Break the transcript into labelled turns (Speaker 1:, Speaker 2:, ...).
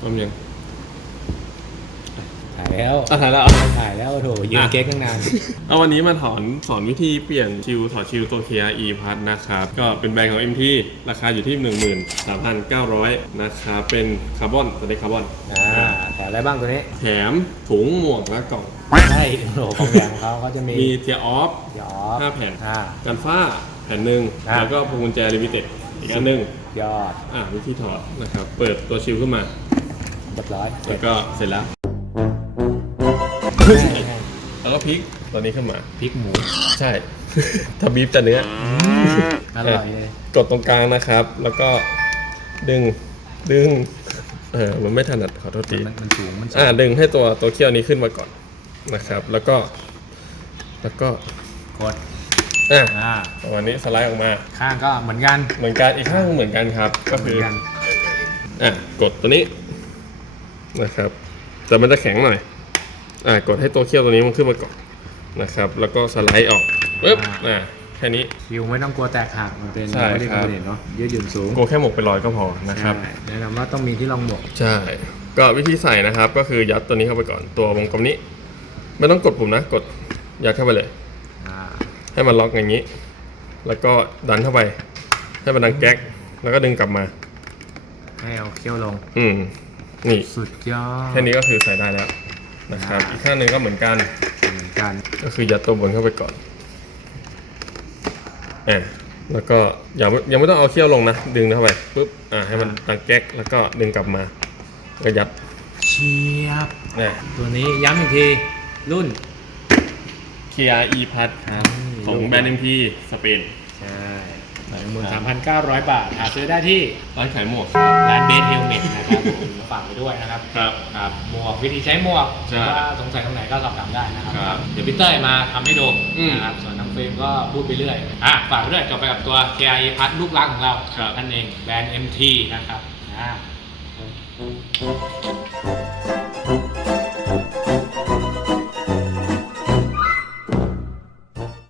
Speaker 1: พร้อมยัง
Speaker 2: ถ่ายแล้ว
Speaker 1: อะถ่ายแล้ว
Speaker 2: ถ่ายแล้วโถยืนเก๊กตั้งนาน
Speaker 1: เอาวันนี้มาถอนสอนวิธีเปลี่ยนชิวถอดชิวตัว Kia e p a s นะครับ ก็เป็นแบรนด์ของ MT ราคาอยู่ที่ 13,900 นะครับเป็นคาร์บอนสเต็กคาร์บอน
Speaker 2: อ่าถ่ายอะไรบ้างตัวนี้
Speaker 1: แถมถุงหมวกและกล่อง
Speaker 2: ใช่โอ้โหของแบงเขาเขาจะมี
Speaker 1: มีเทียออฟ
Speaker 2: ยอ
Speaker 1: ห้า
Speaker 2: บ
Speaker 1: แผ่น
Speaker 2: อ่า
Speaker 1: กันฝ้าแผ่นหนึ่ง
Speaker 2: อะ
Speaker 1: แล้วก็พวงกุญแจลิมิเต็ดอีกอันหนึ่ง
Speaker 2: ยอด
Speaker 1: อะวิธีถอดนะครับ เปิดตัวชิวขึ้นมา
Speaker 2: เรียบร้อยเสร็
Speaker 1: แล้
Speaker 2: จ
Speaker 1: วก็เสร็จแล้ว
Speaker 2: ใช่ใช่
Speaker 1: แล้วก็พลิกตัวนี้ขึ้นมา
Speaker 2: พริกหมู
Speaker 1: ใช่ ถ้าบีฟจะเนื้อ
Speaker 2: อร่อยเลย
Speaker 1: กดตรงกลางนะครับ แล้วก็ดึงดึงเออมันไม่ถนัดขอโทษที
Speaker 2: มันมันสูงมันสู
Speaker 1: อ่างดึงให้ตัวตัวเขี้ยวนี้ขึ้นมาก่อนนะครับ แล้วก็ แล้วก็
Speaker 2: กด
Speaker 1: อะ
Speaker 2: อ่า
Speaker 1: ประมาณนี้สไลด์ออกมา
Speaker 2: ข้างก็เหมือนกัน
Speaker 1: เหมือนกันอีกข้างเหมือนกันครับ ก็
Speaker 2: เหมื
Speaker 1: คืออน
Speaker 2: กัน
Speaker 1: อะกดตัวนี้ นะครับ แต่มันจะแข็งหน่อย อะกดให้ตัวเขี้ยวตัวนี้มันขึ้นมาก่อนนะครับ แล้วก็สไลด์ออกปึ๊บอะแค่นี้
Speaker 2: คิวไม่ต้องกลัวแตกหักมันเป็น
Speaker 1: ใช่
Speaker 2: บอดี้
Speaker 1: ครั
Speaker 2: ค
Speaker 1: บ
Speaker 2: อมเนเนาะยืดหยุ่นสูง
Speaker 1: โกแค่หมกไปลอยก็พอนะครับ
Speaker 2: ใช่แนะนำว่าต้องมีที่รองหมวก
Speaker 1: ใช่ ก็วิธีใส่นะครับ ก็คือยัดตัวนี้เข้าไปก่อน ตัววงกลมนี้ ไม่ต้องกดปุ่มนะ กดยัดเข้าไปเลย
Speaker 2: อ่า
Speaker 1: ให้มันล็อกอย่างนี้ แล้วก็ดันเข้าไป ให้มันดังแก๊ก แล้วก็ดึงกลับมา
Speaker 2: ให้เอาเขี้ยวลง
Speaker 1: อืม นี่
Speaker 2: สุดยอด
Speaker 1: แค่นี้ก็คือใส่ได้แล้วนะครับ อีกข้างหนึ่งก็เหมือนกัน
Speaker 2: เหมือนกัน
Speaker 1: ก็คือยัดตัวบนเข้าไปก่อนอ่าแล้วก็อย่ายังไม่ต้องเอาเขี้ยวลงนะ ดึงเข้าไปปุ๊บอ่าให้มันดังแก๊กแล้วก็ดึงกลับมาแล้วก็ยัด
Speaker 2: เชียบ
Speaker 1: เนี่ย
Speaker 2: ตัวนี้ย้ำอีกทีรุ่น
Speaker 1: Kia e p a s ของแบรนด์ MT สเปน
Speaker 2: ใช่ หนึ่งหมื่นสามพันเก้าร้อยบาทหาซื้อได้ที่
Speaker 1: ร้านขายหมวก
Speaker 2: ร้านเบสเฮลเมตนะครับผมฝากไปด้วยนะครับ
Speaker 1: ครับ
Speaker 2: ครับหมวกวิธีใช้หมวก
Speaker 1: ใช่
Speaker 2: หรือว่าสงสัยตรงไหนก็สอบถามได้นะครับ
Speaker 1: ครับ
Speaker 2: เดี๋ยวพี่เต้ยมาทำให้ดู
Speaker 1: อืม
Speaker 2: นะครับส่วนน้องเฟรมก็พูดไปเรื่อยอะฝากไปด้วยจบไปกับตัว KI พัทลูกรักของเรา
Speaker 1: ครับ
Speaker 2: นั่นเองแบรนด์ MT นะครับอ่า